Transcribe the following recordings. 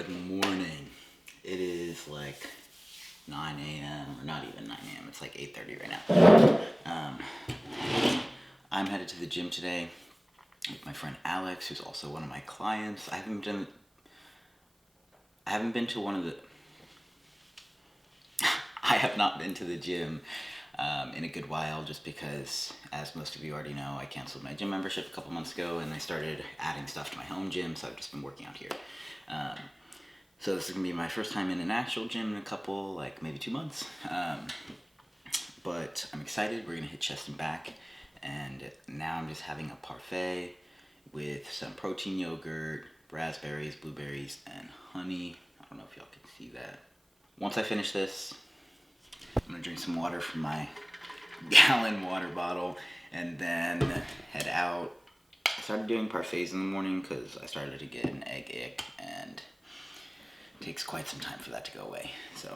Good morning. It is like 9 a.m. or not even 9 a.m. It's like 8:30 right now. I'm headed to the gym today with my friend Alex, who's also one of my clients. I haven't been to one of the. I have not been to the gym in a good while, just because, as most of you already know, I canceled my gym membership a couple months ago, and I started adding stuff to my home gym, so I've just been working out here. So this is gonna be my first time in an actual gym in a couple, like maybe 2 months. But I'm excited. We're gonna hit chest and back, and now I'm just having a parfait with some protein yogurt, raspberries, blueberries, and honey. I don't know if y'all can see that. Once I finish this, I'm gonna drink some water from my gallon water bottle and then head out. I started doing parfaits in the morning because I started to get an egg ick, and it takes quite some time for that to go away. So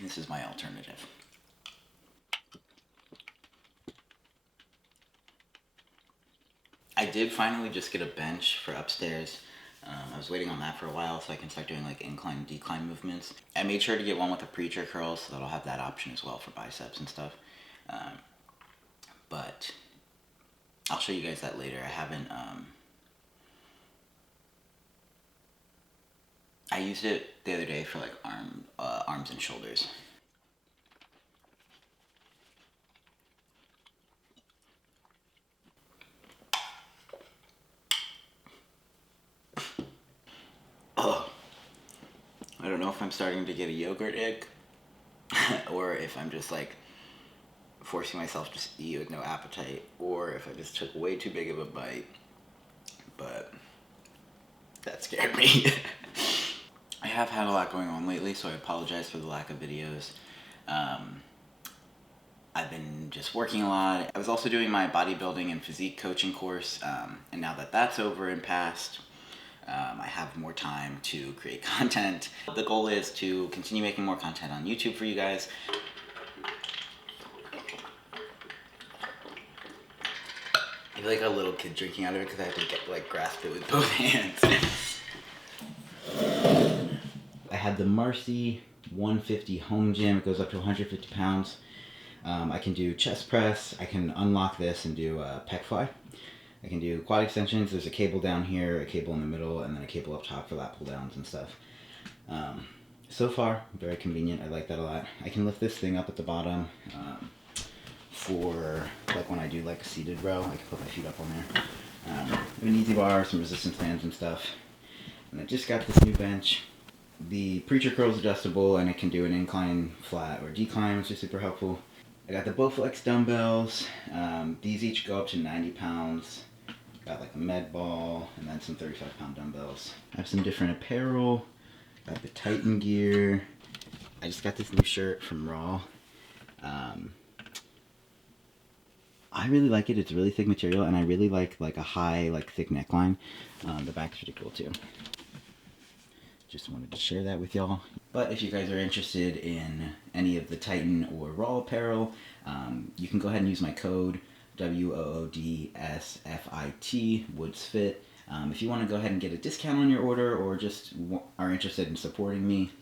this is my alternative. I did finally just get a bench for upstairs. I was waiting on that for a while so I can start doing like incline and decline movements. I made sure to get one with a preacher curl so that I'll have that option as well for biceps and stuff. But I'll show you guys that later. I used it the other day for like arms and shoulders. Oh, I don't know if I'm starting to get a yogurt ick or if I'm just like forcing myself to eat with no appetite, or if I just took way too big of a bite, but that scared me. I have had a lot going on lately, so I apologize for the lack of videos. I've been just working a lot. I was also doing my bodybuilding and physique coaching course, and now that that's over and passed, I have more time to create content. The goal is to continue making more content on YouTube for you guys. I feel like a little kid drinking out of it because I have to grasp it with both hands. I had the Marcy 150 home gym. It goes up to 150 pounds. I can do chest press. I can unlock this and do pec fly. I can do quad extensions. There's a cable down here, a cable in the middle, and then a cable up top for lat pull downs and stuff. So far, very convenient. I like that a lot. I can lift this thing up at the bottom for like when I do like a seated row. I can put my feet up on there. I have an easy bar, some resistance bands and stuff. And I just got this new bench. The preacher curl is adjustable, and it can do an incline, flat, or decline, which is super helpful. I got the Bowflex dumbbells. These each go up to 90 pounds. Got like a med ball, and then some 35-pound dumbbells. I have some different apparel. Got the Titan gear. I just got this new shirt from Raw. I really like it. It's really thick material, and I really like a high, thick neckline. The back's pretty cool too. Just wanted to share that with y'all. But if you guys are interested in any of the Titan or Raw apparel, you can go ahead and use my code WOODSFIT, WOODSFIT. If you want to go ahead and get a discount on your order, or just are interested in supporting me,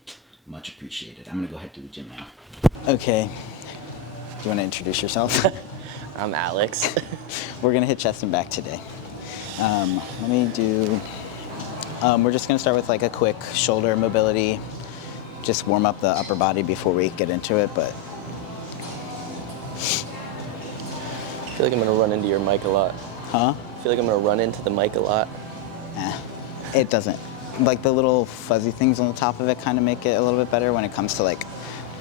much appreciated. I'm going to go ahead to the gym now. Okay. Do you want to introduce yourself? I'm Alex. We're going to hit chest and back today. Let me do... we're just going to start with like a quick shoulder mobility. Just warm up the upper body before we get into it, but... I feel like I'm going to run into your mic a lot. Huh? I feel like I'm going to run into the mic a lot. It doesn't. Like the little fuzzy things on the top of it kind of make it a little bit better when it comes to like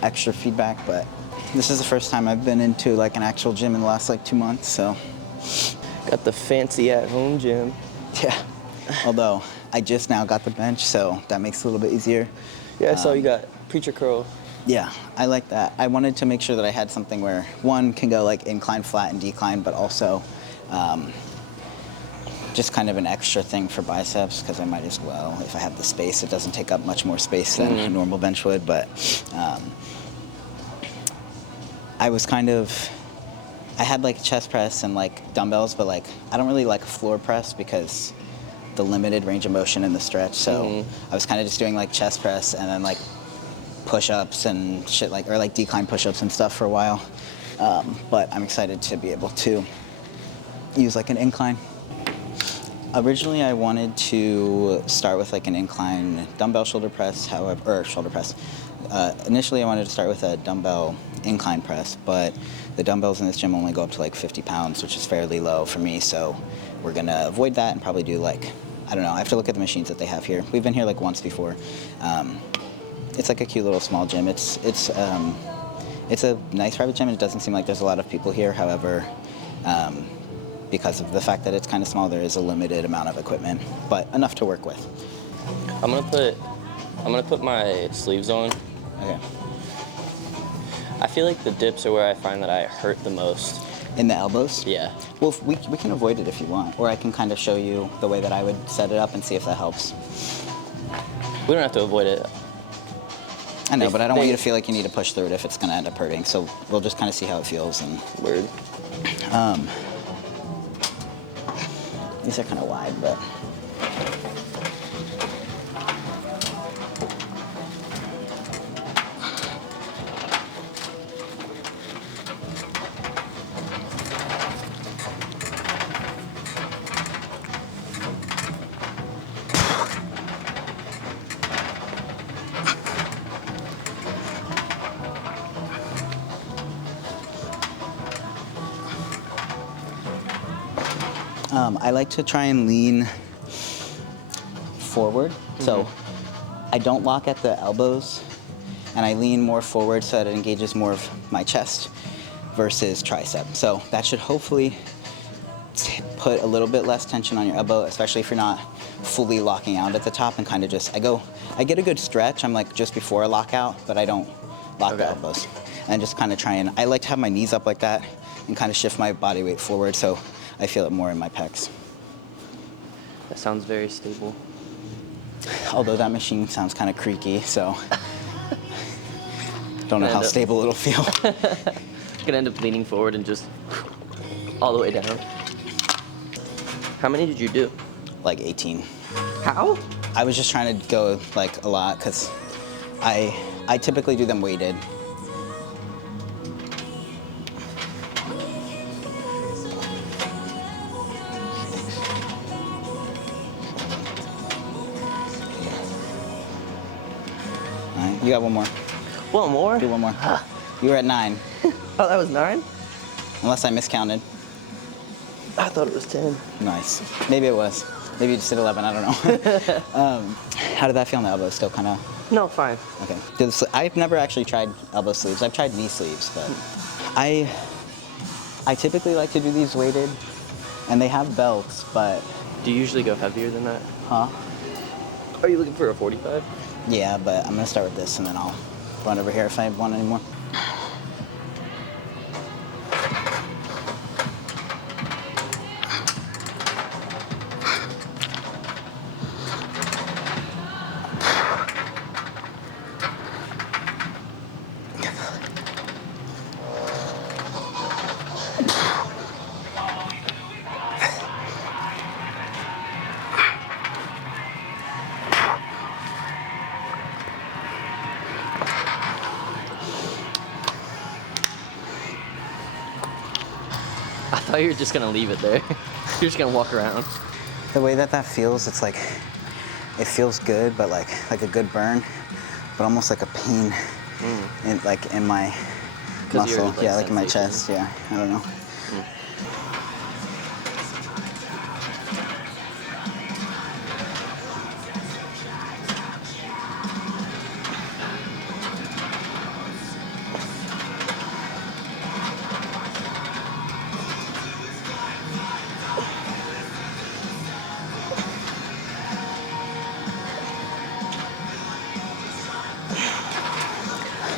extra feedback, but this is the first time I've been into like an actual gym in the last like 2 months, so... Got the fancy at-home gym. Yeah. Although, I just now got the bench, so that makes it a little bit easier. Yeah, I saw you got preacher curl. Yeah, I like that. I wanted to make sure that I had something where one can go like incline, flat, and decline, but also just kind of an extra thing for biceps, because I might as well, if I have the space. It doesn't take up much more space than a normal bench would, but I was kind of... I had like chest press and like dumbbells, but like I don't really like floor press because the limited range of motion in the stretch, so I was kind of just doing like chest press and then like push-ups and shit, like, or like decline push-ups and stuff for a while. But I'm excited to be able to use like an incline. Originally, I wanted to start with like an incline dumbbell shoulder press, however, or shoulder press. Initially, I wanted to start with a dumbbell incline press, but the dumbbells in this gym only go up to like 50 pounds, which is fairly low for me, so we're gonna avoid that and probably do like, I don't know, I have to look at the machines that they have here. We've been here like once before. It's like a cute little small gym. It's a nice private gym, and it doesn't seem like there's a lot of people here. However, because of the fact that it's kind of small, there is a limited amount of equipment, but enough to work with. I'm gonna put my sleeves on. Okay. I feel like the dips are where I find that I hurt the most. In the elbows? Yeah. Well, we can avoid it if you want, or I can kind of show you the way that I would set it up and see if that helps. We don't have to avoid it. I know, but I don't want you to feel like you need to push through it if it's going to end up hurting. So we'll just kind of see how it feels. And Weird. These are kind of wide, but I like to try and lean forward. So I don't lock at the elbows, and I lean more forward so that it engages more of my chest versus tricep. So that should hopefully put a little bit less tension on your elbow, especially if you're not fully locking out at the top, and kind of just, I get a good stretch. I'm like just before a lockout, but I don't lock the elbows. And just kind of try and, I like to have my knees up like that and kind of shift my body weight forward so I feel it more in my pecs. That sounds very stable. Although that machine sounds kind of creaky, so don't know how stable it'll feel. Gonna end up leaning forward and just all the way down. How many did you do? Like 18. How? I was just trying to go like a lot because I typically do them weighted. All right, you got one more. One more? Do one more. You were at 9. Oh, that was 9? Unless I miscounted. I thought it was 10. Nice. Maybe it was. Maybe you just did 11, I don't know. How did that feel on the elbow? Still kind of? No, fine. Okay. I've never actually tried elbow sleeves. I've tried knee sleeves, but I typically like to do these weighted, and they have belts, but... Do you usually go heavier than that? Huh? Are you looking for a 45? Yeah, but I'm gonna start with this, and then I'll run over here if I want any more. I thought you were just gonna leave it there. You're just gonna walk around. The way that feels, it's like, it feels good, but like a good burn, but almost like a pain in my muscle. Like, yeah, like in my chest. Yeah, I don't know.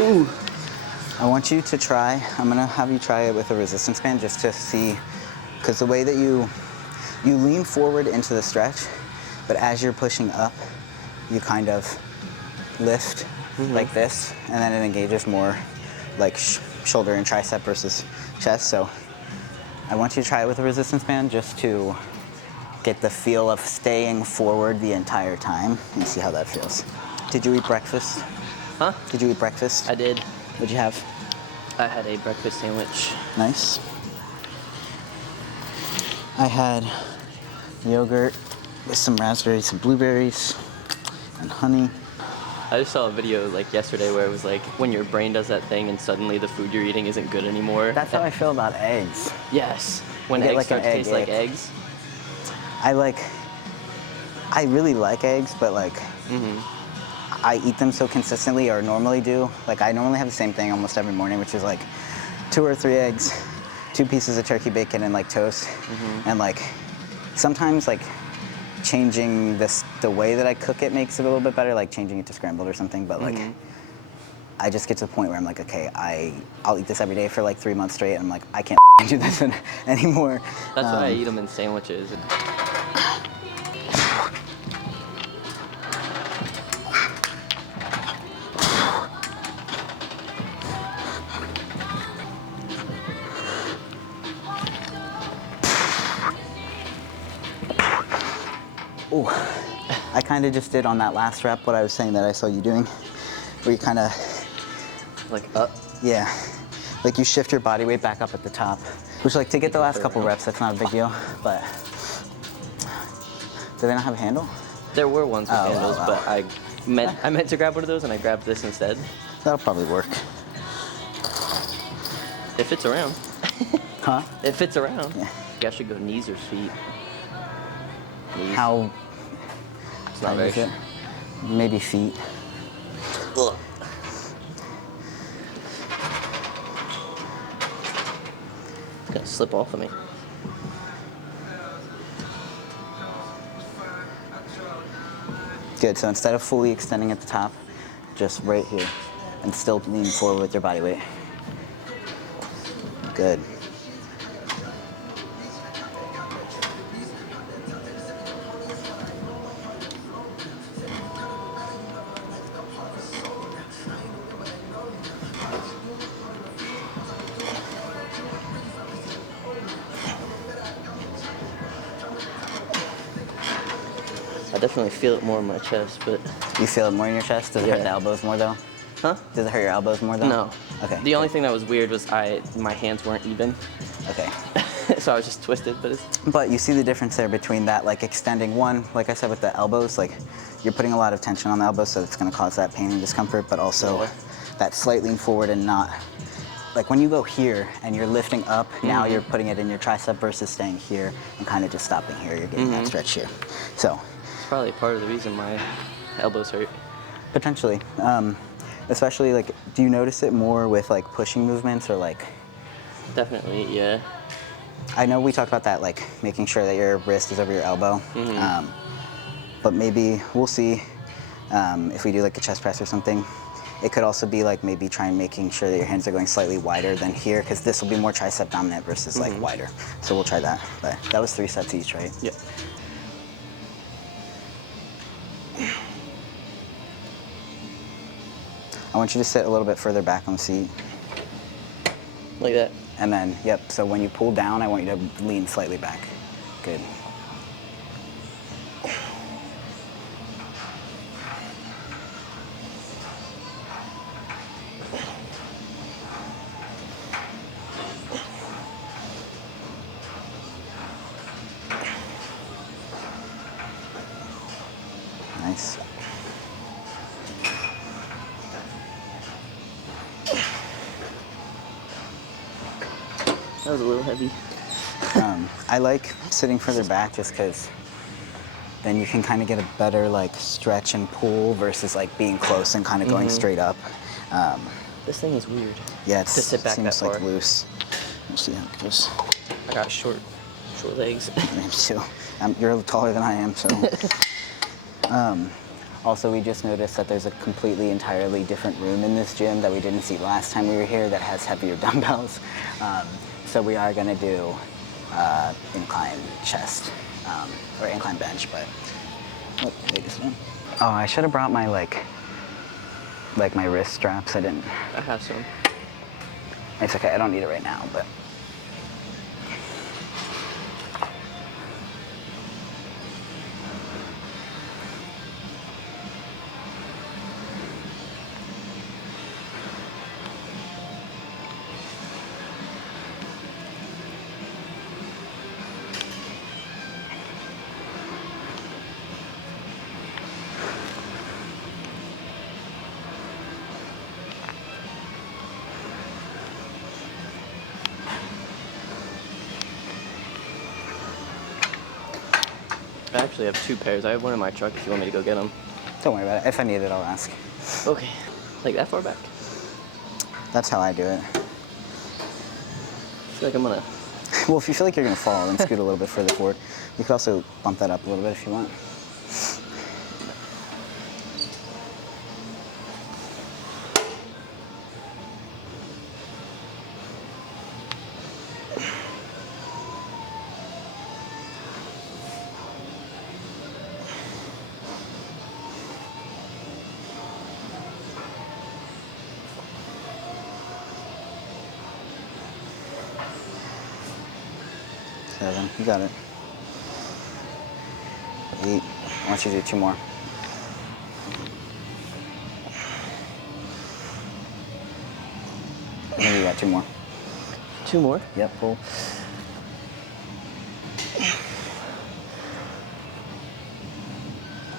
Ooh. I want you to try, I'm gonna have you try it with a resistance band just to see, because the way that you lean forward into the stretch, but as you're pushing up, you kind of lift like this, and then it engages more like shoulder and tricep versus chest. So I want you to try it with a resistance band just to get the feel of staying forward the entire time and see how that feels. Did you eat breakfast? Huh? Did you eat breakfast? I did. What'd you have? I had a breakfast sandwich. Nice. I had yogurt with some raspberries, some blueberries, and honey. I just saw a video like yesterday where it was like when your brain does that thing and suddenly the food you're eating isn't good anymore. That's how I feel about eggs. Yes. When You get eggs like start an to taste egg like ick. eggs. I really like eggs, but like, I eat them so consistently, or normally do. Like, I normally have the same thing almost every morning, which is like 2 or 3 eggs, 2 pieces of turkey bacon, and like toast. And like, sometimes like changing the way that I cook it makes it a little bit better, like changing it to scrambled or something. But like, I just get to the point where I'm like, okay, I'll eat this every day for like 3 months straight, and I'm like, I can't do this anymore. That's why I eat them in sandwiches. Ooh, I kind of just did on that last rep what I was saying that I saw you doing, where you kind of, Like up. yeah, like you shift your body weight back up at the top, which like to get the last couple reps, that's not a big deal, but do they not have a handle? There were ones with Oh, handles, wow. but I meant to grab one of those and I grabbed this instead. That'll probably work. It fits around. Huh? It fits around. Yeah. You guys should go knees or feet. Knees. How It's not high very is it? Maybe feet. Ugh. It's gonna slip off of me. Good, so instead of fully extending at the top, just right here, and still leaning forward with your body weight. Good. I definitely feel it more in my chest, but You feel it more in your chest? Does it hurt Yeah. the elbows more though? huh? Does it hurt your elbows more though? No. Okay. The only thing that was weird was my hands weren't even, Okay. so I was just twisted. But it's But you see the difference there between that, like extending one, like I said with the elbows, like you're putting a lot of tension on the elbows, so it's gonna cause that pain and discomfort, but also Yeah. that slight lean forward and not, like when you go here and you're lifting up, now you're putting it in your tricep versus staying here and kind of just stopping here, you're getting that stretch here. So, it's probably part of the reason my elbows hurt. potentially, especially like, do you notice it more with like pushing movements or like, Definitely, yeah. I know we talked about that, like making sure that your wrist is over your elbow, but maybe we'll see if we do like a chest press or something. It could also be like maybe try and making sure that your hands are going slightly wider than here, because this will be more tricep dominant versus like wider. So we'll try that. But that was 3 sets each, right? Yep. I want you to sit a little bit further back on the seat. Like that. And then, yep, so when you pull down, I want you to lean slightly back. Good. Nice. That was a little heavy. I like sitting further back just because then you can kind of get a better like stretch and pull versus like being close and kind of going straight up. This thing is weird. Yeah, To sit back seems that like far. loose. We'll see how it goes. I got short legs. Me too. You're taller than I am, so. Also, we just noticed that there's a completely, entirely different room in this gym that we didn't see last time we were here that has heavier dumbbells. So we are gonna do incline chest or incline bench, but oh, latest one. Oh, I should have brought my like my wrist straps. I didn't. I have some. It's okay. I don't need it right now, but. I actually have 2 pairs. I have one in my truck if you want me to go get them. Don't worry about it. If I need it, I'll ask. Okay. Like that far back? That's how I do it. I feel like I'm gonna... Well, if you feel like you're gonna fall, then scoot a little bit further forward. You could also bump that up a little bit if you want. Seven, you got it. 8, I want you to do 2 more. I think you got 2 more. 2 more? Yep, pull.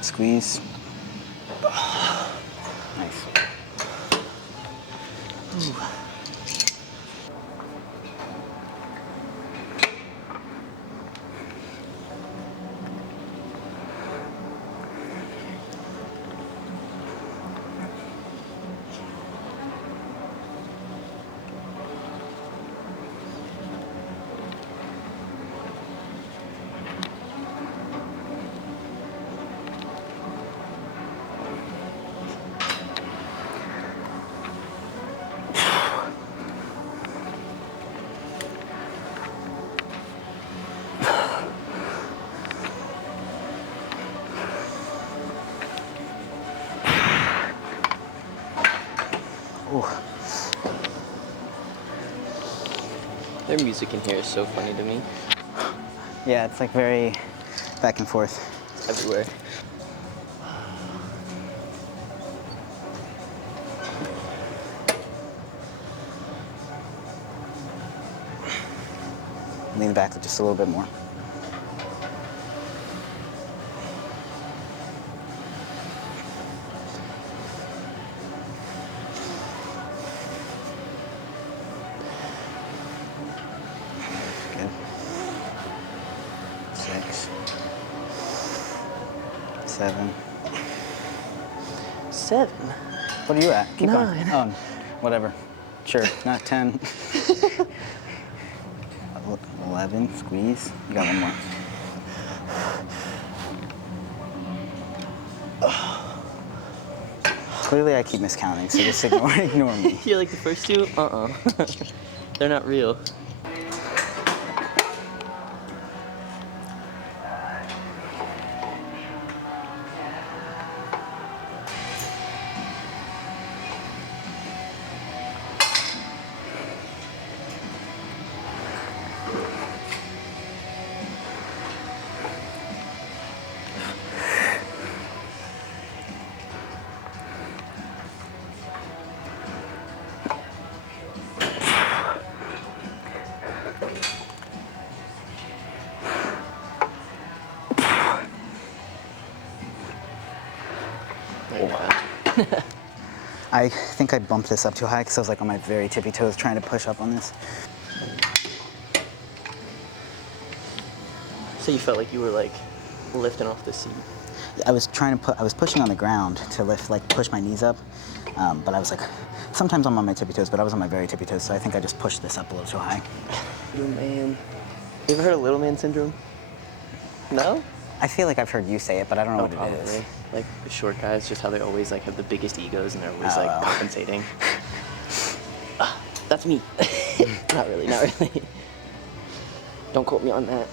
Squeeze. Nice. Ooh. Ooh. Their music in here is so funny to me. Yeah, it's like very back and forth. Everywhere. Lean back just a little bit more. Good. 6, 7. 7? What are you at? Keep 9. going. Oh, whatever. Sure, not 10. 11, squeeze. You got 1 more. Clearly I keep miscounting, so just ignore me. You like the first 2? They're not real. I think I bumped this up too high because I was like on my very tippy toes trying to push up on this. So you felt like you were like lifting off the seat. I was pushing on the ground to lift, like push my knees up, but I was like, sometimes I'm on my tippy toes, but I was on my very tippy toes, so I think I just pushed this up a little too high. Little man. You ever heard of little man syndrome? No? I feel like I've heard you say it, but I don't know what Probably. it is. Like the short guys, just how they always like have the biggest egos and they're always like compensating. That's me. Not really, not really. Don't quote me on that.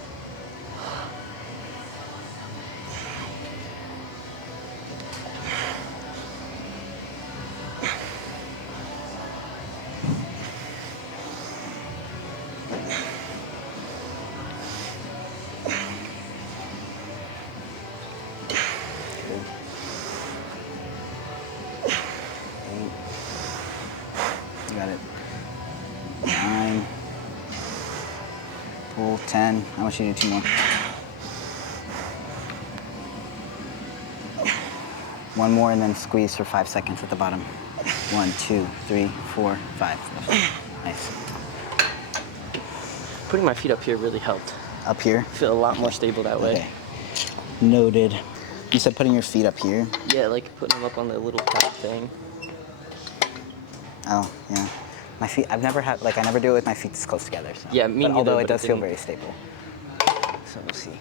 You got it. 9. Pull 10. I want you to do 2 more. 1 more and then squeeze for 5 seconds at the bottom. 1, 2, 3, 4, 5. Nice. Putting my feet up here really helped. Up here. I feel a lot more stable that way. Okay. Noted. You said putting your feet up here? Yeah, like putting them up on the little pad thing. Oh, yeah. My feet, I've never had, like, I never do it with my feet this close together. So. Yeah, me but neither, although it but does it feel didn't- very stable. So we'll see.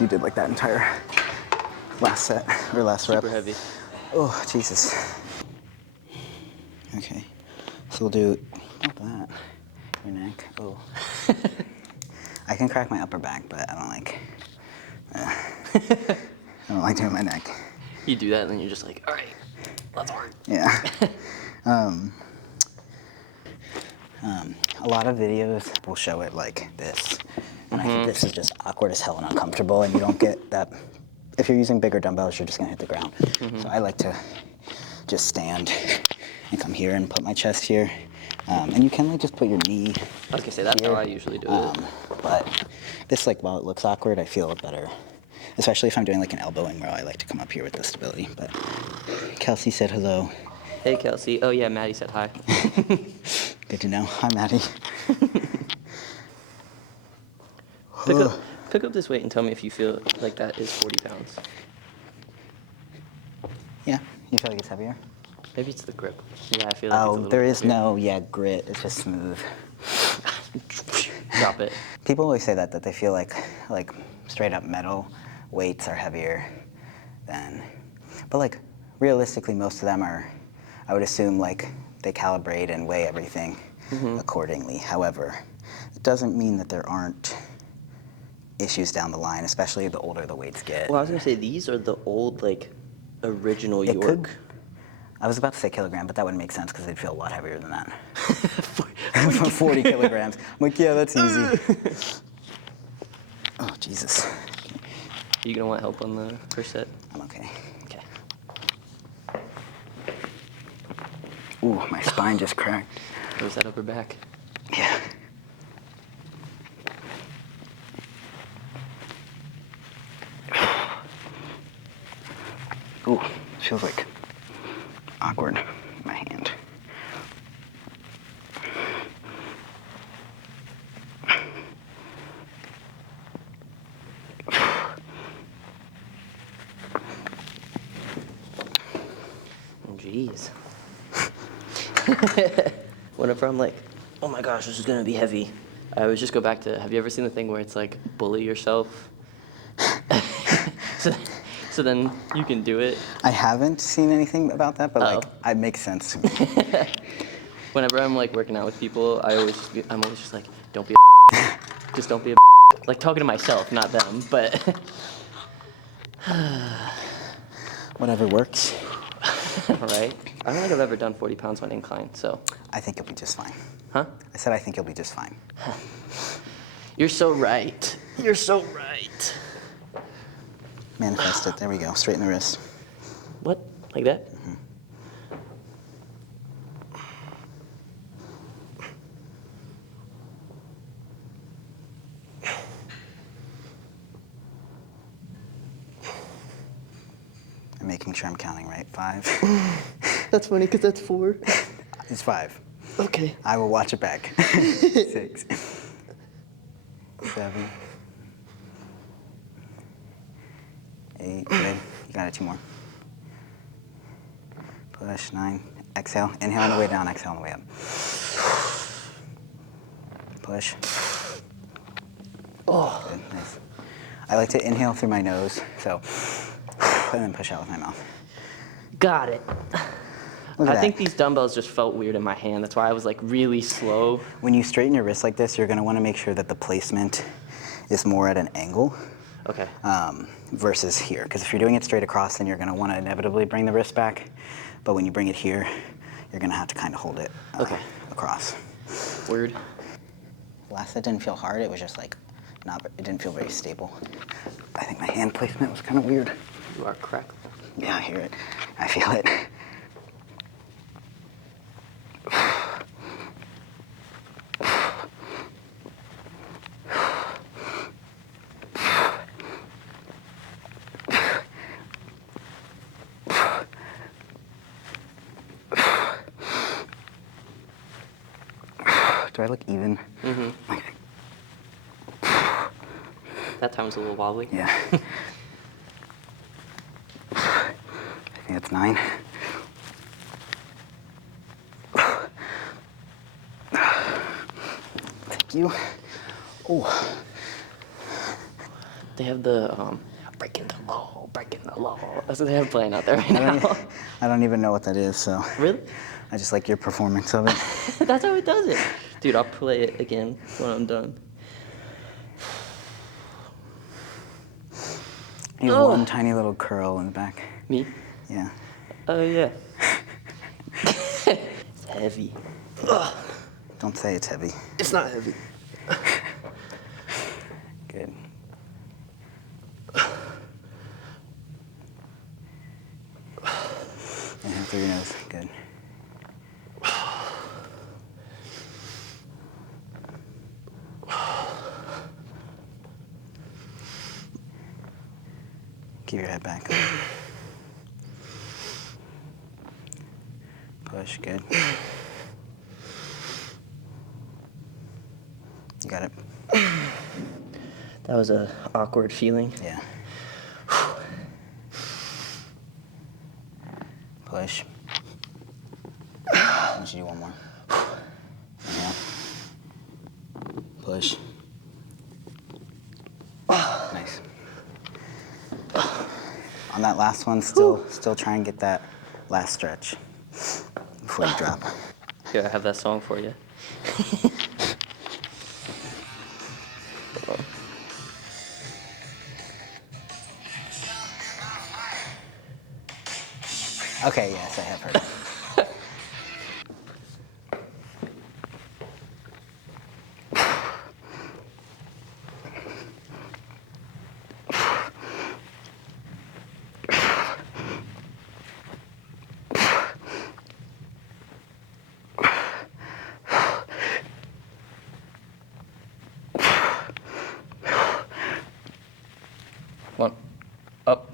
You did like that entire last set, or last rep. Super heavy. Oh, Jesus. Okay, so we'll do, not that, your neck, oh. I can crack my upper back, but I don't like doing my neck. You do that and then you're just like, all right, that's hard. Yeah. A lot of videos will show it like this. And I think this is just awkward as hell and uncomfortable, and you don't get that. If you're using bigger dumbbells, you're just gonna hit the ground. So I like to just stand and come here and put my chest here. And you can like just put your knee. I was gonna say, that's here. how I usually do it. But this, like, while it looks awkward, I feel better. Especially if I'm doing like an elbowing row, I like to come up here with the stability. But Kelsey said hello. Hey, Kelsey. Oh, yeah, Maddie said hi. Good to know. Hi, Maddie. Pick up this weight and tell me if you feel like that is 40 pounds. Yeah, you feel like it's heavier? Maybe it's the grip. Yeah, I feel like it's a Oh, little there bit is heavier. no, grit. It's just smooth. Drop it. People always say that they feel like straight up metal weights are heavier than, but like realistically, most of them are, I would assume, like they calibrate and weigh everything accordingly. However, it doesn't mean that there aren't issues down the line, especially the older the weights get. Well, I was gonna say, these are the old, like, original It York. could, I was about to say kilogram, but that wouldn't make sense because they'd feel a lot heavier than that. 40 kilograms. I'm like, yeah, that's easy. Oh, Jesus. Are you gonna want help on the first set? I'm okay. Okay. Ooh, my spine just cracked. Or is that upper back? Yeah. Ooh, feels like awkward in my hand. Oh, jeez. Whenever I'm like, oh my gosh, this is gonna be heavy, I always just go back to, have you ever seen the thing where it's like, bully yourself? So then you can do it. I haven't seen anything about that, but like, it makes sense to me. Whenever I'm like working out with people, I'm always just like, don't be a just don't be a like talking to myself, not them, but Whatever works. right? I don't think I've ever done 40 pounds on incline, so. I think you'll be just fine. Huh? I said I think you'll be just fine. You're so right. You're so right. Manifest it. There we go. Straighten the wrist. What? Like that? I'm making sure I'm counting right. 5. That's funny because that's 4. It's 5. Okay. I will watch it back. 6. 7. 8. Good. You got it. 2 more. Push. 9. Exhale. Inhale on the way down. Exhale on the way up. Push. Oh. Good. Nice. I like to inhale through my nose, so, and then push out with my mouth. Got it. Look at I think that. these dumbbells just felt weird in my hand. That's why I was like really slow. When you straighten your wrist like this, you're gonna wanna make sure that the placement is more at an angle Okay. versus here. Because if you're doing it straight across, then you're gonna wanna inevitably bring the wrist back. But when you bring it here, you're gonna have to kind of hold it Okay. across. Word. Last set didn't feel hard, it was just like it didn't feel very stable. I think my hand placement was kind of weird. You are correct. Yeah, I hear it. I feel it. Do I look even? Mm-hmm. That time was a little wobbly. Yeah. I think it's 9. Thank you. Oh. They have the breaking the law, breaking the law. That's what they have playing out there right now. I don't even know what that is, so. Really? I just like your performance of it. That's how it does it. Dude, I'll play it again when I'm done. You have one tiny little curl in the back. Me? Yeah. Oh, yeah. It's heavy. Ugh. Don't say it's heavy. It's not heavy. Good. Inhale through your nose. Good. Keep your head back. Push. Good. You got it. That was a awkward feeling. Yeah. Push. I want you to do one more. Inhale. Push. Nice. On that last one, still try and get that last stretch before you drop. Here, I have that song for you. Okay, yes, I have heard it. One. Up.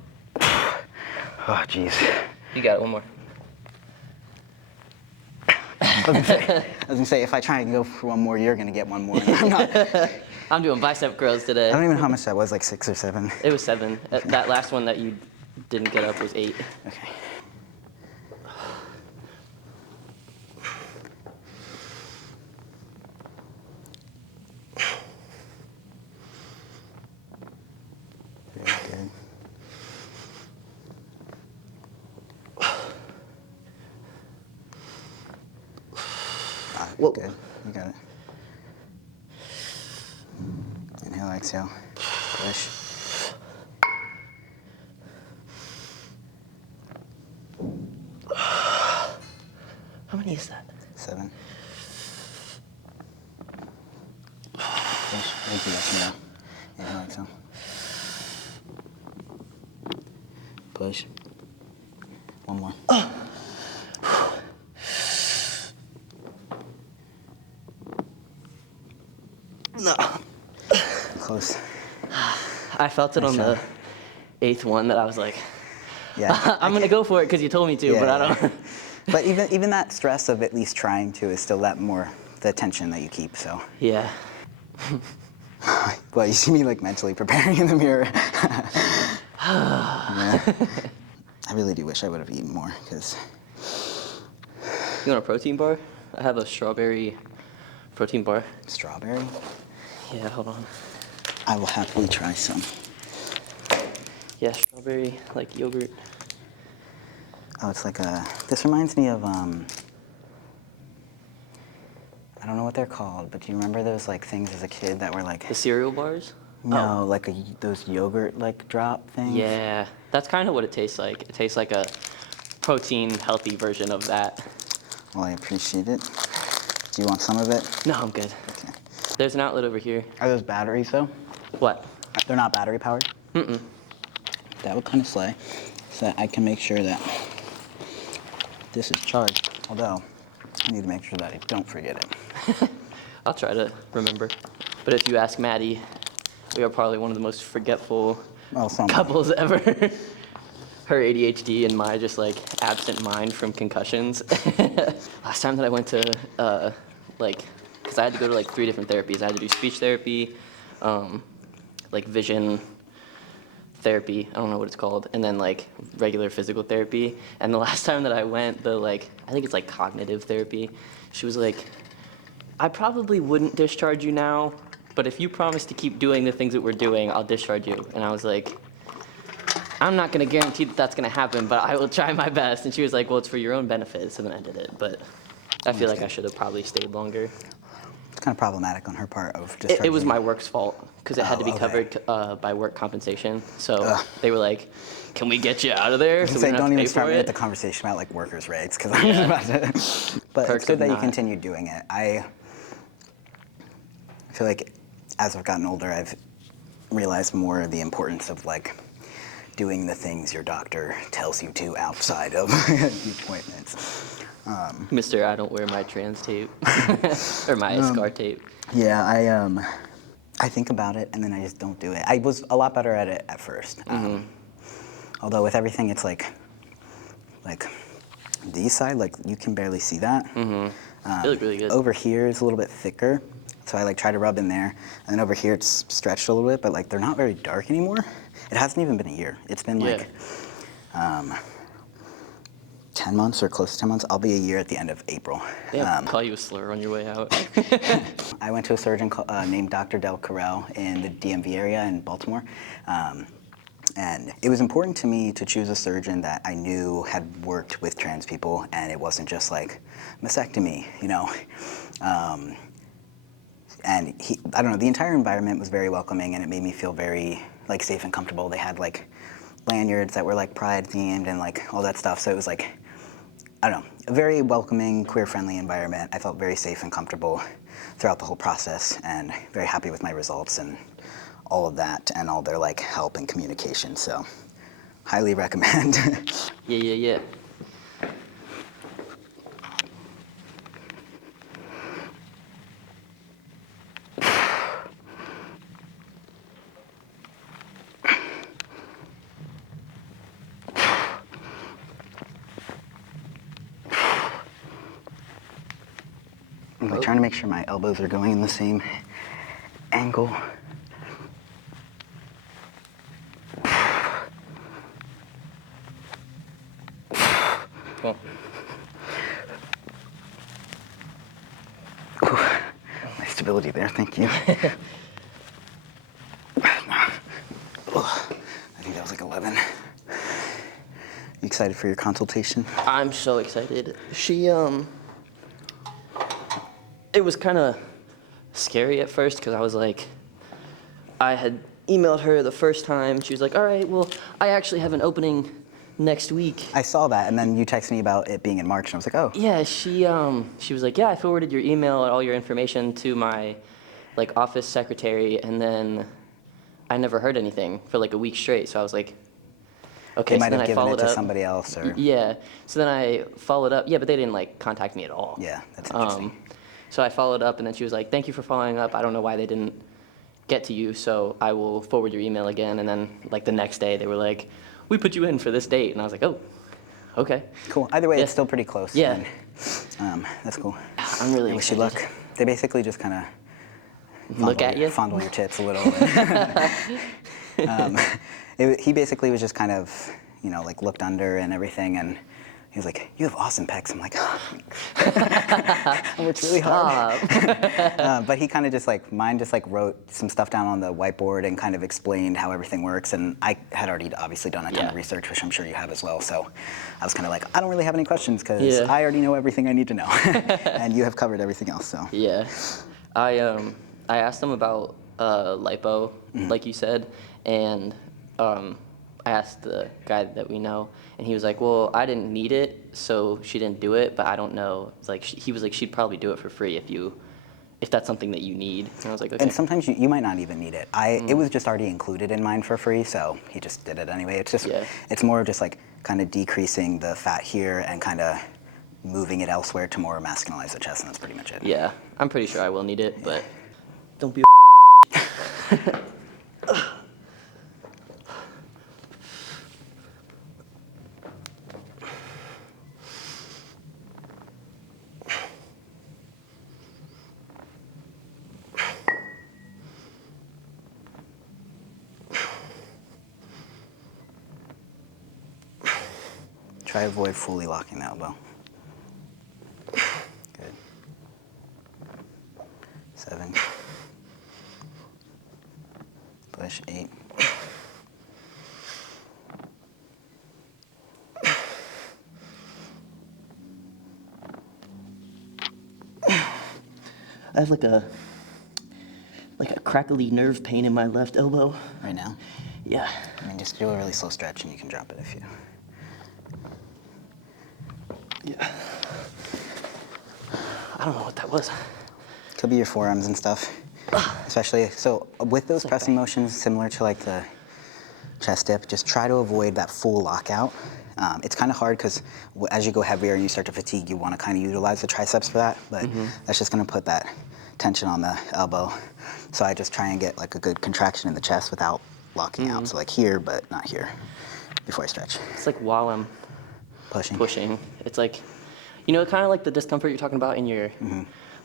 Oh, jeez. You got it, one more. I was gonna say, if I try and go for one more, you're gonna get one more. I'm not. I'm doing bicep curls I today. don't even know how much that was, like 6 or 7. It was 7. That last one that you didn't get up was 8. Okay. Very good. Whoa. Good. You got it. Inhale, exhale. Push. How many is that? 7. Push. Thank you. That's now. Inhale, exhale. Push. One more. No. Close. I felt it Nice on job. the 8th one that I was like, Yeah. I'm gonna go for it because you told me to, Yeah, but I yeah. don't. But even that stress of at least trying to is still that more the tension that you keep. So. Yeah. Well, you see me like mentally preparing in the mirror. Yeah. I really do wish I would have eaten more because. You want a protein bar? I have a strawberry protein bar. Strawberry? Yeah, hold on. I will happily try some. Yeah, strawberry, like yogurt. Oh, it's like a. This reminds me of I don't know what they're called, but do you remember those like things as a kid that were like? The cereal bars? No, like those yogurt like drop things. Yeah, that's kind of what it tastes like. It tastes like a protein healthy version of that. Well, I appreciate it. Do you want some of it? No, I'm good. Okay. There's an outlet over here. Are those batteries though? What? They're not battery powered? Mm-mm. That would kind of slay, so that I can make sure that this is charged. Although, I need to make sure that I don't forget it. I'll try to remember. But if you ask Maddie, we are probably one of the most forgetful couples ever. Her ADHD and my just like absent mind from concussions. Last time that I went to because I had to go to like 3 different therapies. I had to do speech therapy, like vision therapy, I don't know what it's called, and then like regular physical therapy. And the last time that I went, I think it's like cognitive therapy, she was like, I probably wouldn't discharge you now, but if you promise to keep doing the things that we're doing, I'll discharge you. And I was like, I'm not gonna guarantee that that's gonna happen, but I will try my best. And she was like, well, it's for your own benefit, so then I did it. But I feel like I should have probably stayed longer. It's kind of problematic on her part of just. It was my work's fault because it had to be covered by work compensation. So they were like, "Can we get you out of there?" So we don't even start me with the conversation about like workers' rights because I'm about to. But it's good that you continue doing it. I feel like as I've gotten older, I've realized more of the importance of like doing the things your doctor tells you to outside of the appointments. Mister, I don't wear my trans tape or my scar tape. Yeah, I think about it and then I just don't do it. I was a lot better at it at first. Although with everything, it's like these side, like you can barely see that. They look really good. Over here is a little bit thicker, so I like try to rub in there. And then over here it's stretched a little bit, but like they're not very dark anymore. It hasn't even been a year. It's been like 10 months or close to 10 months. I'll be a year at the end of April. Yeah, call you a slur on your way out. I went to a surgeon named Dr. Del Carrel in the DMV area in Baltimore. And it was important to me to choose a surgeon that I knew had worked with trans people, and it wasn't just like mastectomy, you know. And I don't know, the entire environment was very welcoming, and it made me feel very like safe and comfortable. They had like lanyards that were like pride themed and like all that stuff. So it was like, I don't know, a very welcoming, queer-friendly environment. I felt very safe and comfortable throughout the whole process, and very happy with my results and all of that, and all their like help and communication. So, highly recommend. Yeah. I'm like trying to make sure my elbows are going in the same angle. Cool. Nice stability there, thank you. I think that was like 11. You excited for your consultation? I'm so excited. She, it was kind of scary at first because I was like, I had emailed her the first time. She was like, all right, well, I actually have an opening next week. I saw that, and then you texted me about it being in March, and I was like, oh. Yeah, she was like, yeah, I forwarded your email and all your information to my like office secretary, and then I never heard anything for like a week straight. So I was like, okay. They might so have then given I it followed to up. somebody else, or Yeah. So then I followed up. Yeah, but they didn't like contact me at all. yeah, that's interesting. So I followed up, and then she was like, thank you for following up. I don't know why they didn't get to you, so I will forward your email again. And then like the next day, they were like, we put you in for this date. And I was like, oh, okay. Cool. Either way, Yeah. it's still pretty close. Yeah. And, that's cool. I'm really I wish you excited. luck. They basically just kind of Look at you? fondle your tits a little. He basically was just kind of, you know, like looked under and everything, and he was like, you have awesome pecs. I'm like, I worked really hard. But he kind of just like, mine just like wrote some stuff down on the whiteboard and kind of explained how everything works. And I had already obviously done a ton of research, which I'm sure you have as well. So I was kind of like, I don't really have any questions because I already know everything I need to know. And you have covered everything else, so. Yeah. I asked them about lipo, like you said, and I asked the guy that we know, and he was like, well, I didn't need it, so she didn't do it, but I don't know. It's like he was like, she'd probably do it for free if you if that's something that you need. And I was like, okay. And sometimes you might not even need it. It was just already included in mine for free, so he just did it anyway. It's just, it's more of just like kind of decreasing the fat here and kind of moving it elsewhere to more masculinize the chest, and that's pretty much it. Yeah, I'm pretty sure I will need it, but don't be a Try to avoid fully locking the elbow. Good. 7. Push 8. I have like a crackly nerve pain in my left elbow. Right now? Yeah. I mean, just do a really slow stretch and you can drop it if you... Yeah. I don't know what that was. Could be your forearms and stuff. Especially, so with those pressing motions, similar to like the chest dip, just try to avoid that full lockout. It's kind of hard because as you go heavier and you start to fatigue, you want to kind of utilize the triceps for that, but that's just going to put that tension on the elbow. So I just try and get like a good contraction in the chest without locking out. So like here, but not here, before I stretch. It's like while I'm pushing. It's like, you know, kind of like the discomfort you're talking about in your,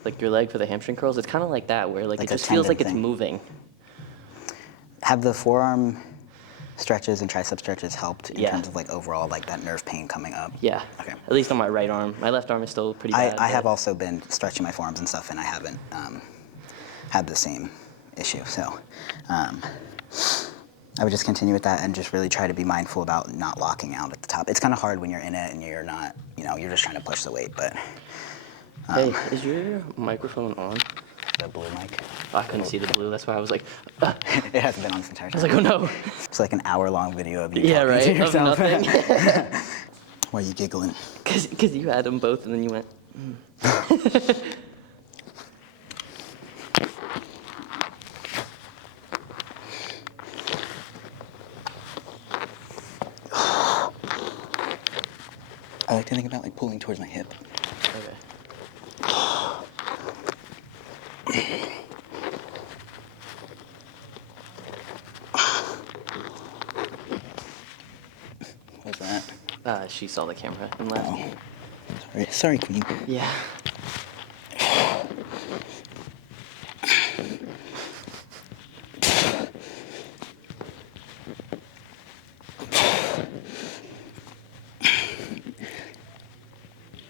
like your leg for the hamstring curls. It's kind of like that, where like it just feels like it's moving. Have the forearm stretches and tricep stretches helped in terms of like overall like that nerve pain coming up? Yeah. Okay. At least on my right arm. My left arm is still pretty bad. I have also been stretching my forearms and stuff, and I haven't had the same issue. So I would just continue with that and just really try to be mindful about not locking out at the top. It's kind of hard when you're in it and you're not, you know, you're just trying to push the weight, but. Hey, is your microphone on? The blue mic. Oh, I couldn't see the blue, that's why I was like, It hasn't been on this entire time. I was like, oh no. It's like an hour-long video of you Yeah, talking right, to yourself. of nothing. Why are you giggling? Because you had them both and then you went, I like to think about like pulling towards my hip. Okay. What's that? She saw the camera and left. Oh. Sorry, Queen. Yeah.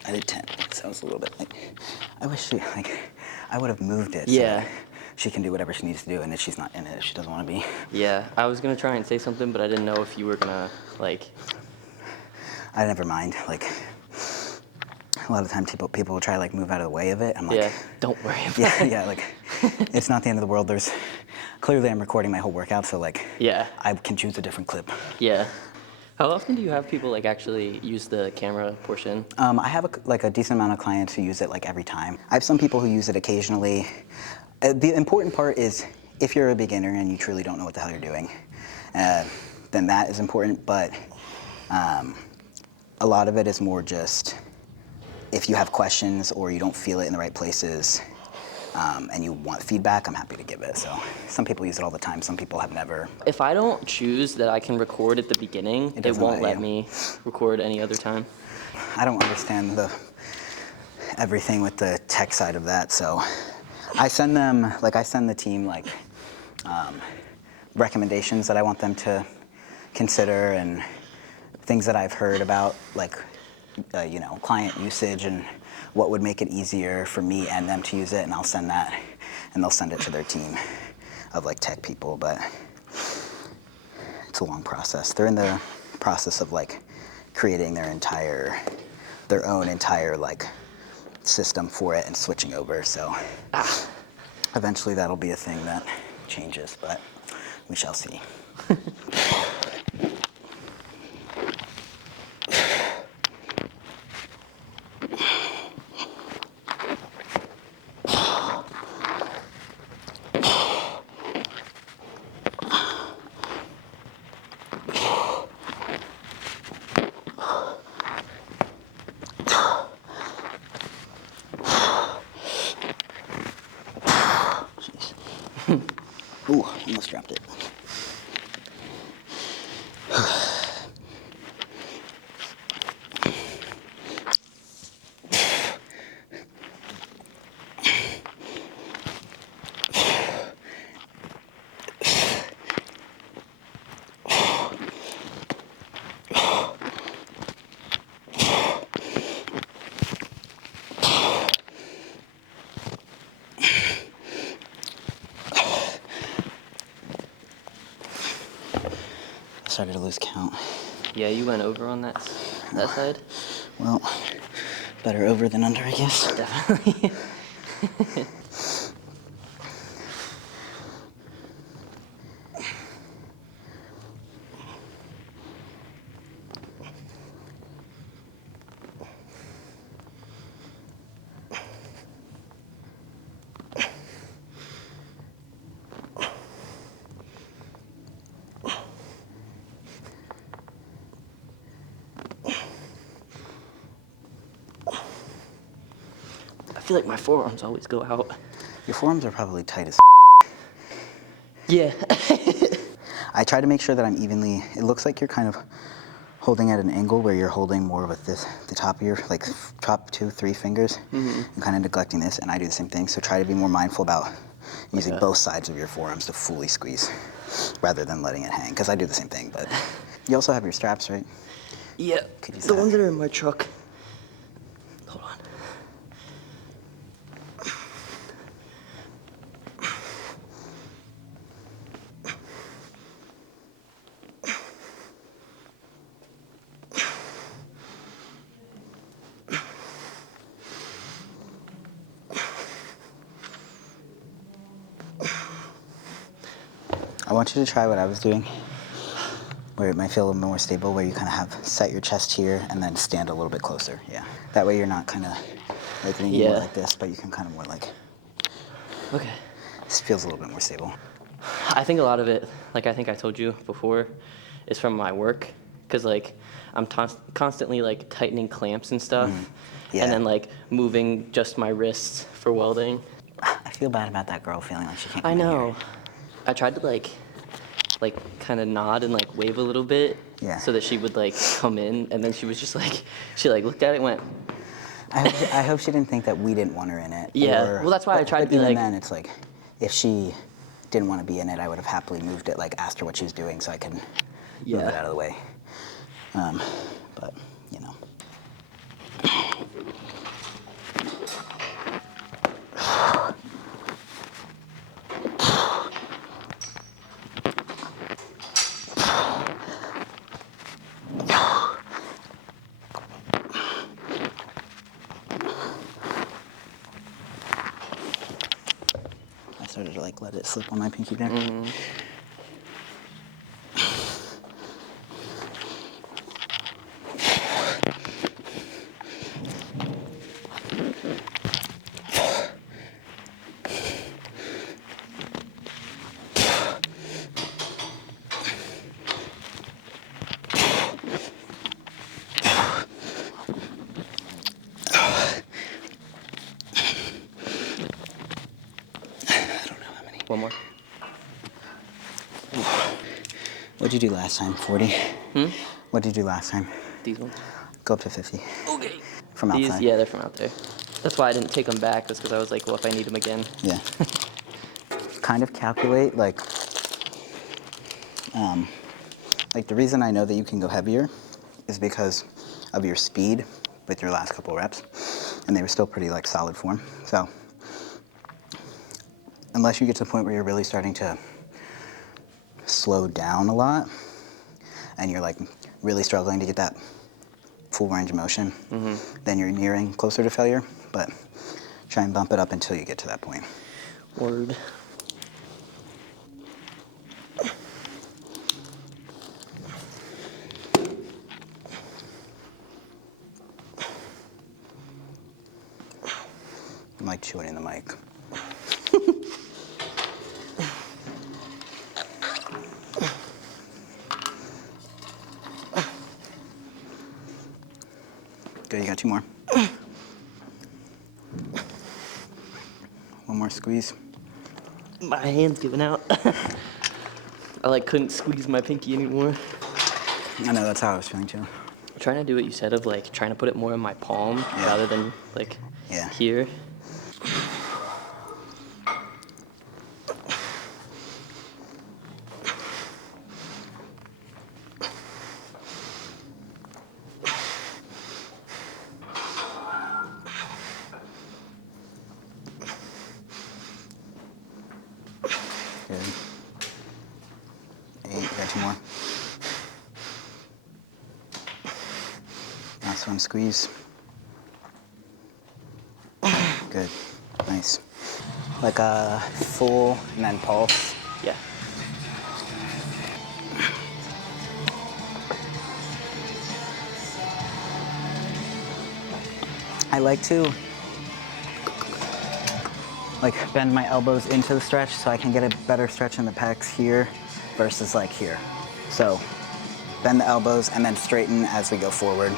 I did 10, so it's a little bit like, I wish she, like, I would have moved it. Yeah. So she can do whatever she needs to do, and if she's not in it, if she doesn't want to be. Yeah, I was gonna try and say something, but I didn't know if you were gonna, like. I never mind, like, a lot of times people will try to like move out of the way of it. I'm like, Yeah, don't worry about it. Yeah, like, it's not the end of the world. Clearly I'm recording my whole workout, so like, Yeah. I can choose a different clip. Yeah. How often do you have people like actually use the camera portion? I have a decent amount of clients who use it like every time. I have some people who use it occasionally. The important part is if you're a beginner and you truly don't know what the hell you're doing, then that is important, but a lot of it is more just if you have questions or you don't feel it in the right places and you want feedback, I'm happy to give it. So some people use it all the time, some people have never. If I don't choose that I can record at the beginning, it won't let me record any other time. I don't understand everything with the tech side of that, so I send the team like recommendations that I want them to consider and things that I've heard about, like you know, client usage and what would make it easier for me and them to use it, and I'll send that, and they'll send it to their team of like tech people, but it's a long process. They're in the process of like creating their own entire like system for it and switching over, so eventually that'll be a thing that changes, but we shall see. Almost dropped it. Started to lose count. Yeah, you went over on that side. Well, better over than under, I guess. Definitely. I feel like my forearms always go out. Your forearms are probably tight as Yeah. I try to make sure that I'm evenly, it looks like you're kind of holding at an angle where you're holding more with this, the top of your, like top 2, 3 fingers, and kind of neglecting this, and I do the same thing. So try to be more mindful about using both sides of your forearms to fully squeeze, rather than letting it hang, because I do the same thing, but you also have your straps, right? Yeah, Could use the that. ones that are in my truck. Hold on. I want you to try what I was doing, where it might feel a little more stable, where you kind of have set your chest here and then stand a little bit closer. Yeah. That way you're not kind of like leaning more like this, but you can kind of more like. Okay. This feels a little bit more stable. I think a lot of it, like I think I told you before, is from my work, because like I'm constantly like tightening clamps and stuff, Yeah. and then like moving just my wrists for welding. I feel bad about that girl feeling like she can't come I in know. here. I tried to like kind of nod and like wave a little bit, Yeah. so that she would like come in, and then she was just like, she like looked at it and went. I hope she didn't think that we didn't want her in it. Yeah. Well, that's why I tried to be even like. then, it's like, if she didn't want to be in it, I would have happily moved it, like asked her what she was doing so I could move it out of the way. But, you know. I started to like let it slip on my pinky there. One more. What'd you do last time? 40? What'd you do last time? These ones. Go up to 50. Okay. From These, outside. yeah, they're from out there. That's why I didn't take them back, just because I was like, well, if I need them again. Yeah. Kind of calculate, like the reason I know that you can go heavier is because of your speed with your last couple reps, and they were still pretty like solid form. So unless you get to the point where you're really starting to slow down a lot and you're like really struggling to get that full range of motion, then you're nearing closer to failure, but try and bump it up until you get to that point. Word. I'm like chewing in the mic. Good, you got 2 more. One more squeeze. My hand's giving out. I like couldn't squeeze my pinky anymore. I know, that's how I was feeling too. I'm trying to do what you said of like trying to put it more in my palm rather than like here. Good. 8, you got 2 more. Last one, squeeze. Good, nice. Like a full and then pulse. Yeah. I like to like bend my elbows into the stretch so I can get a better stretch in the pecs here versus like here. So bend the elbows and then straighten as we go forward.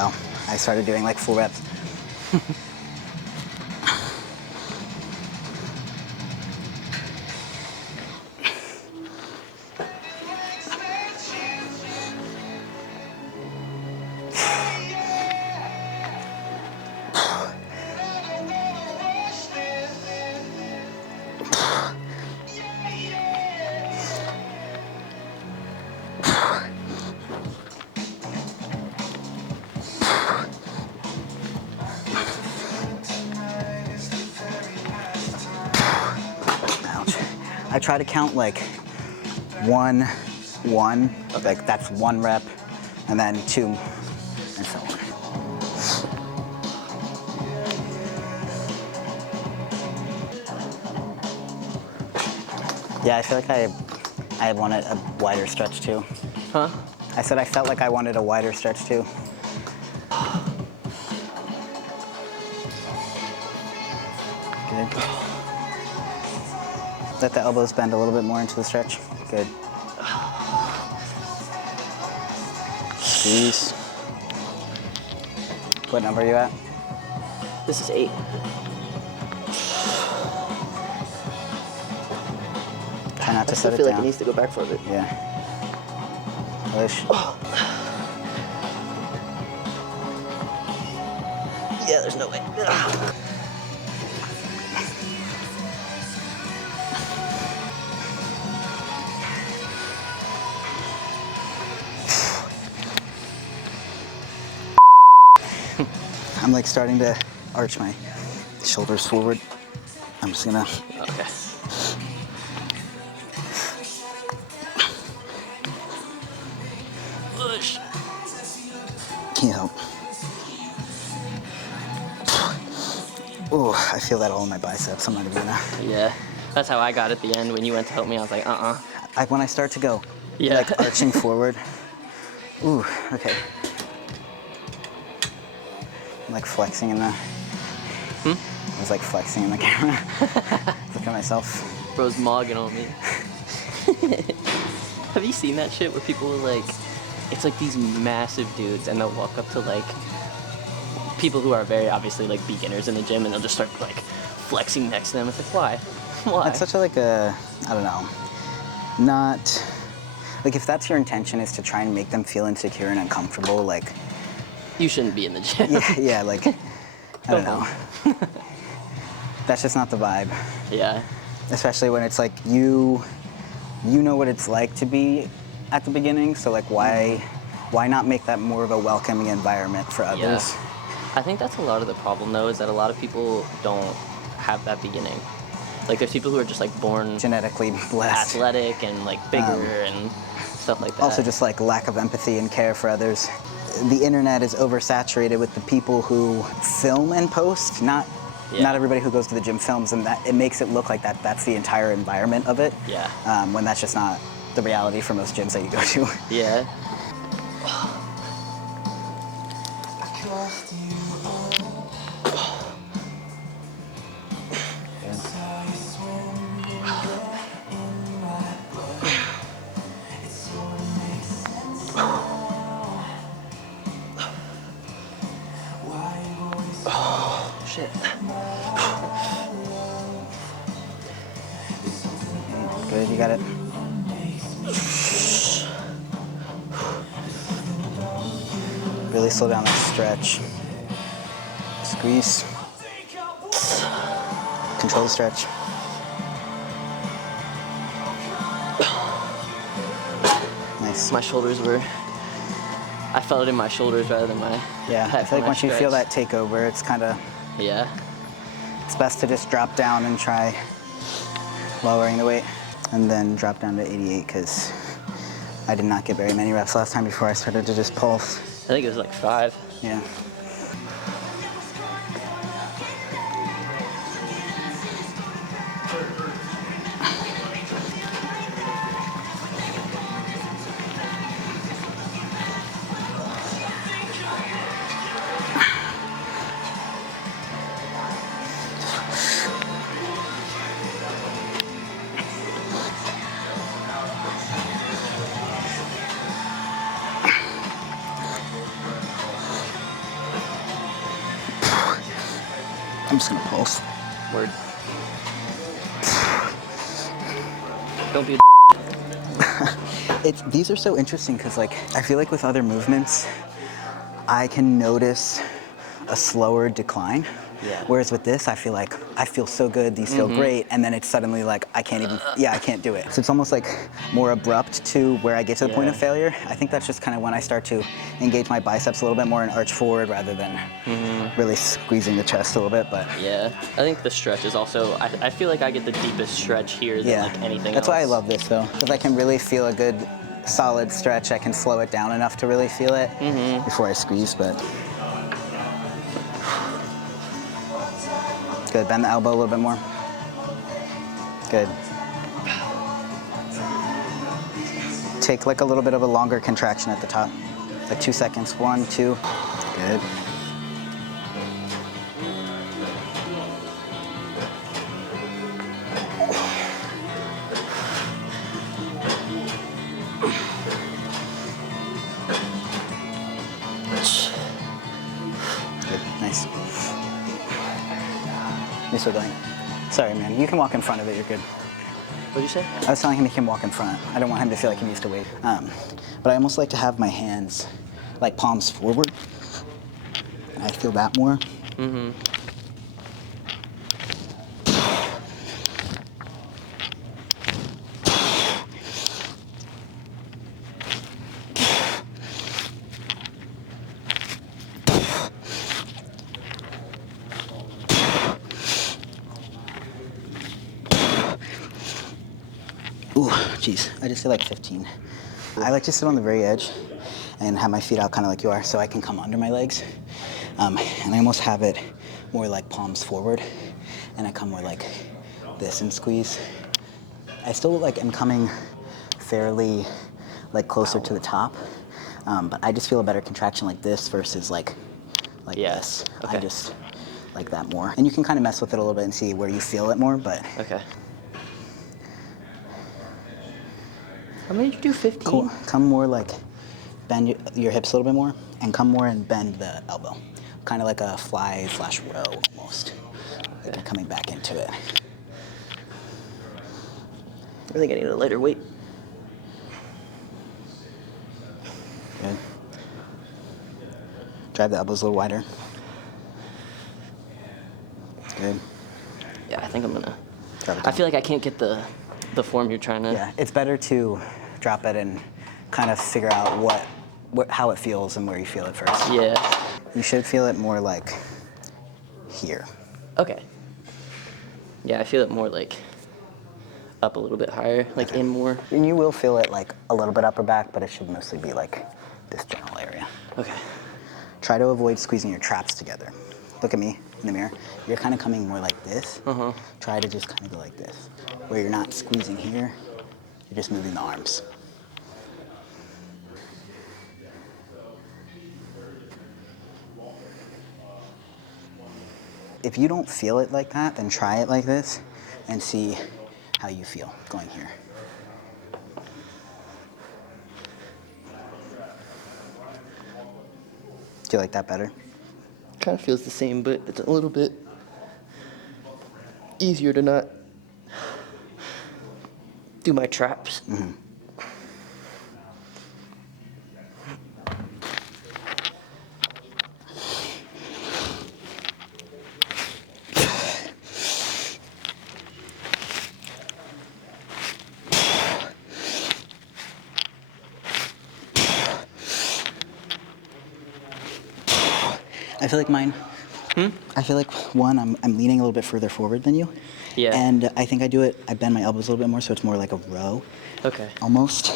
Oh, I started doing like full reps. I try to count like 1, 1, like that's 1 rep, and then 2, and so on. Yeah, I feel like I wanted a wider stretch too. Huh? I said I felt like I wanted a wider stretch too. Good. Let the elbows bend a little bit more into the stretch. Good. Squeeze. What number are you at? This is 8. Try not to set it down. I feel like it needs to go back for a bit. Yeah. Push. Yeah, there's no way. I'm like starting to arch my shoulders forward. I'm just gonna. Okay. Push. Can you help? Oh, I feel that all in my biceps. I'm not even gonna. Yeah, that's how I got at the end when you went to help me. I was like, When I start to go, yeah, like arching forward. Ooh, okay. I'm like flexing in the. I was like flexing in the camera. Look at myself. Bro's mogging on me. Have you seen that shit where people are like, it's like these massive dudes and they'll walk up to like people who are very obviously like beginners in the gym and they'll just start like flexing next to them. It's like, why? Why? It's such a like a, I don't know, not, like if that's your intention is to try and make them feel insecure and uncomfortable, like. You shouldn't be in the gym. Yeah, like, I don't know. That's just not the vibe. Yeah. Especially when it's like you know what it's like to be at the beginning, so like why not make that more of a welcoming environment for others? Yeah. I think that's a lot of the problem though, is that a lot of people don't have that beginning. Like there's people who are just like born genetically blessed, athletic and like bigger and stuff like that. Also just like lack of empathy and care for others. The internet is oversaturated with the people who film and post, not everybody who goes to the gym films, and that it makes it look like that's the entire environment of it. Yeah. When that's just not the reality for most gyms that you go to. Yeah. Oh, shit. Good, you got it. Really slow down that stretch. Squeeze. Control the stretch. Nice. My shoulders were, I felt it in my shoulders rather than my Yeah, I pec feel like when once you feel stretched. that takeover, it's kind of, Yeah. it's best to just drop down and try lowering the weight. And then drop down to 88 because I did not get very many reps last time before I started to just pulse. I think it was like 5. Yeah. I'm just gonna pulse. Word. Don't be a These are so interesting because like I feel like with other movements, I can notice a slower decline. Yeah. Whereas with this, I feel like I feel so good, these feel great, and then it's suddenly like I can't even, I can't do it. So it's almost like more abrupt to where I get to the point of Yeah. failure. I think that's just kind of when I start to engage my biceps a little bit more and arch forward rather than really squeezing the chest a little bit. But Yeah, I think the stretch is also, I feel like I get the deepest stretch here than yeah, like anything that's else. why I love this though, because I can really feel a good solid stretch. I can slow it down enough to really feel it before I squeeze, but. Good, bend the elbow a little bit more. Good. Take like a little bit of a longer contraction at the top. Like 2 seconds, 1, 2. Good. Good, nice. You're still going. Sorry, man, you can walk in front of it, you're good. What'd you say? I was telling him he can walk in front. I don't want him to feel like he needs to wait. But I almost like to have my hands like palms forward. And I feel that more. Ooh, geez, I just feel like 15. I like to sit on the very edge and have my feet out kind of like you are so I can come under my legs. And I almost have it more like palms forward and I come more like this and squeeze. I still like am coming fairly like closer to the top, but I just feel a better contraction like this versus like Yeah, this. okay. I just like that more. And you can kind of mess with it a little bit and see where you feel it more, but Okay. How many did you do, 15? cool. Come more like, bend your hips a little bit more, and come more and bend the elbow. Kind of like a fly/row almost. Like you're coming back into it. I think I need a lighter weight. Good. Drive the elbows a little wider. Good. Yeah, I think I'm gonna. Drop it I down. feel like I can't get the form you're trying to. Yeah, it's better to drop it and kind of figure out how it feels and where you feel it first. Yeah. You should feel it more like here. Okay. Yeah, I feel it more like up a little bit higher, like in more. And you will feel it like a little bit upper back, but it should mostly be like this general area. Okay. Try to avoid squeezing your traps together. Look at me in the mirror. You're kind of coming more like this. Try to just kind of go like this, where you're not squeezing here, you're just moving the arms. If you don't feel it like that, then try it like this and see how you feel going here. Do you like that better? Kind of feels the same, but it's a little bit easier to not do my traps. I feel like mine. I feel like one, I'm leaning a little bit further forward than you. Yeah. And I think I bend my elbows a little bit more, so it's more like a row. Okay. Almost.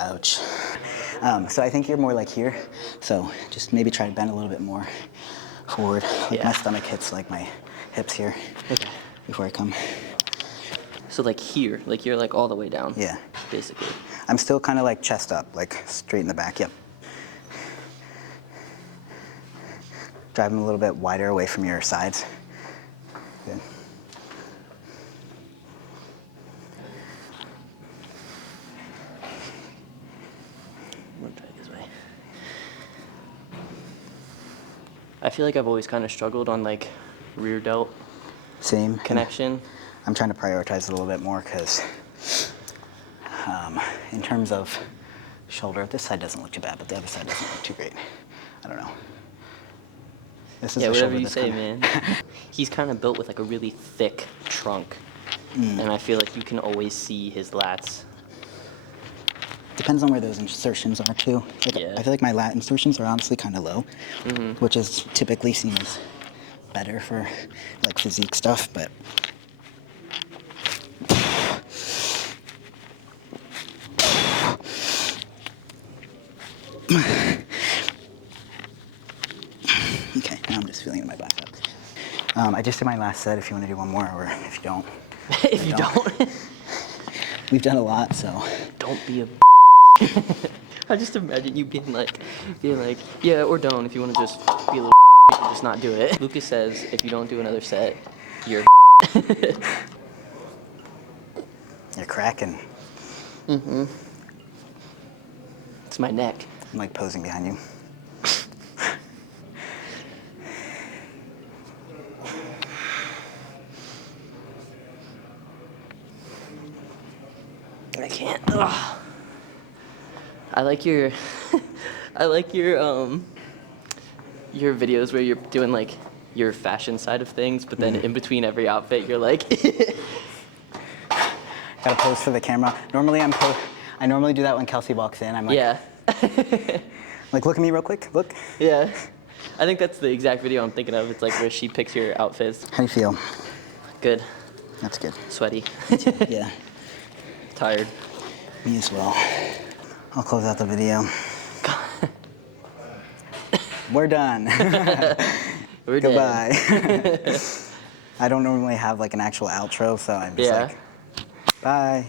Ouch. So I think you're more like here. So just maybe try to bend a little bit more forward. Like my stomach hits like my hips here. Okay. Before I come. So like here, like you're like all the way down. Yeah. Basically. I'm still kind of like chest up, like straight in the back. Yep. Drive them a little bit wider away from your sides. Good. I'm gonna try it this way. I feel like I've always kind of struggled on like rear delt Same. connection. I'm trying to prioritize a little bit more because in terms of shoulder, this side doesn't look too bad, but the other side doesn't look too great. I don't know. This is Yeah, the whatever shoulder you that's say, kinda- man. He's kind of built with like a really thick trunk. And I feel like you can always see his lats. Depends on where those insertions are too. Like, Yeah. I feel like my lat insertions are honestly kind of low, which is typically seen as better for like physique stuff, but okay, now I'm just feeling it in my bicep. I just did my last set if you want to do one more, or if you don't. If you don't, We've done a lot, so. don't be a I just imagine you being like, yeah, or don't. If you want to just be a little and just not do it. Lucas says if you don't do another set, you're You're cracking. It's my neck. I'm like posing behind you. I can't. Ugh. I like your, I like your videos where you're doing like your fashion side of things, but then in between every outfit, you're like. Gotta pose for the camera. Normally I normally do that when Kelsey walks in. I'm like, Yeah. like, look at me real quick. Look. Yeah. I think that's the exact video I'm thinking of. It's like where she picks your outfits. How do you feel? Good. That's good. Sweaty. Yeah. Tired. Me as well. I'll close out the video. We're done. We're Goodbye. I don't normally have like an actual outro, so I'm just like, bye.